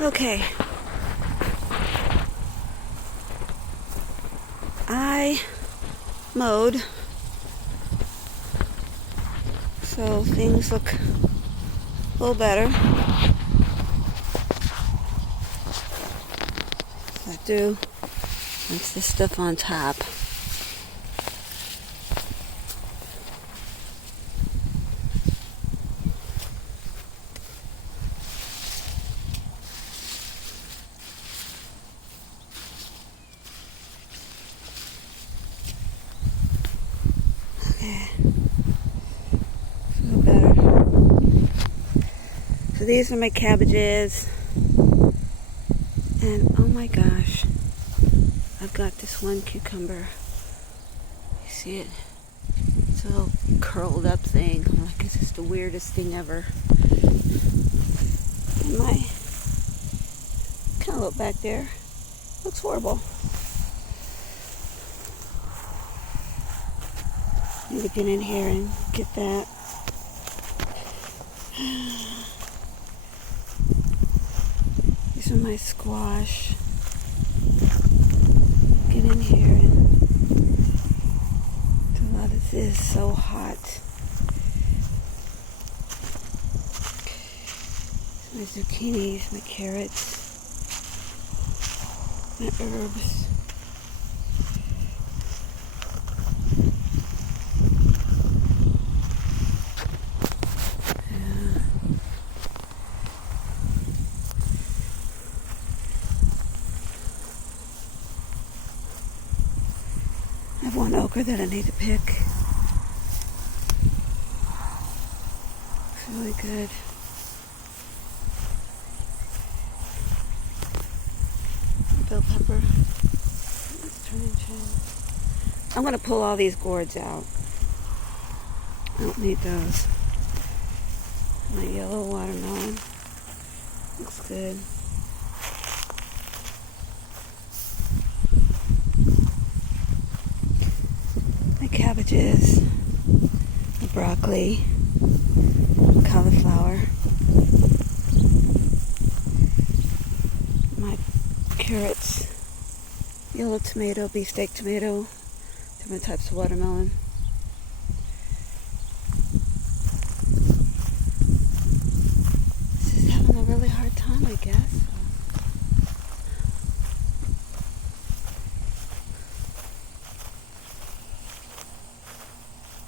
Okay. I mowed, so things look a little better. I do. That's the stuff on top. Okay. Feel better. So these are my cabbages. And oh my gosh, I've got this one cucumber. You see it? It's a little curled up thing. I'm like, this is the weirdest thing ever. And my cantaloupe back there looks horrible. Need to get in here and get that. These are my squash. Get in here and do a lot of this. So hot. My zucchinis, my carrots, my herbs. I have one okra that I need to pick. It's really good. Bell pepper. Let's turn and change. I'm going to pull all these gourds out. I don't need those. My yellow watermelon. Looks good. My cabbages. My broccoli. Cauliflower. My carrots. Yellow tomato, beefsteak tomato. Different types of watermelon. This is having a really hard time, I guess.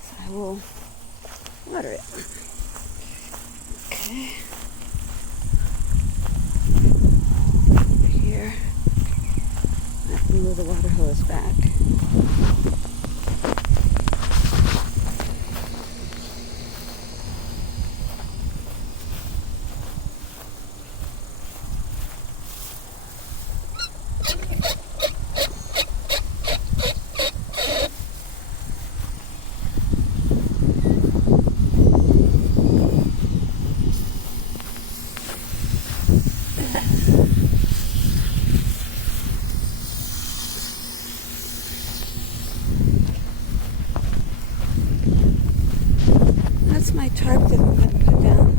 So I will water it. Okay. Over here. I have to move the water hose back. That's my tarp that I'm going to put down.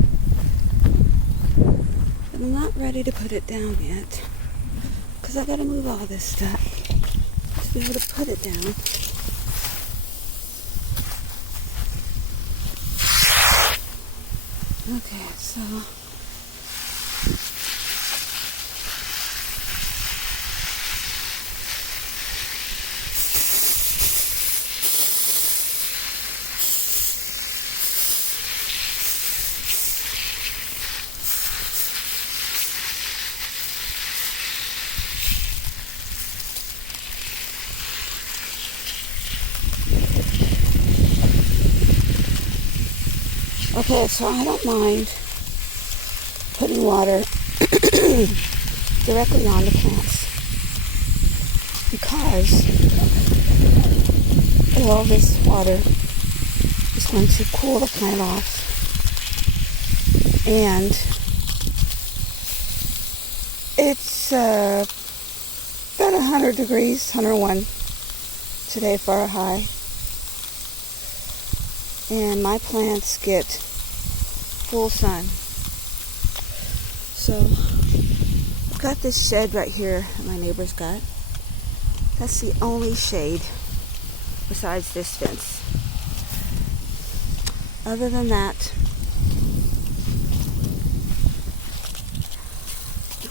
But I'm not ready to put it down yet. Because I got to move all this stuff to be able to put it down. Okay, so I don't mind putting water directly on the plants because all this water is going to cool the plant off, and it's about 100 degrees, 101 today for a high, and my plants get full sun. So got this shed right here that my neighbor's got. That's the only shade besides this fence. Other than that,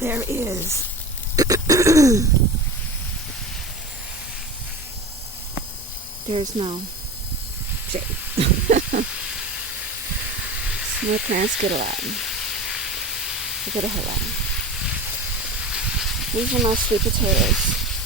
there is there's no shade. Snake plants get a lot. They get a whole lot. These are my sweet potatoes.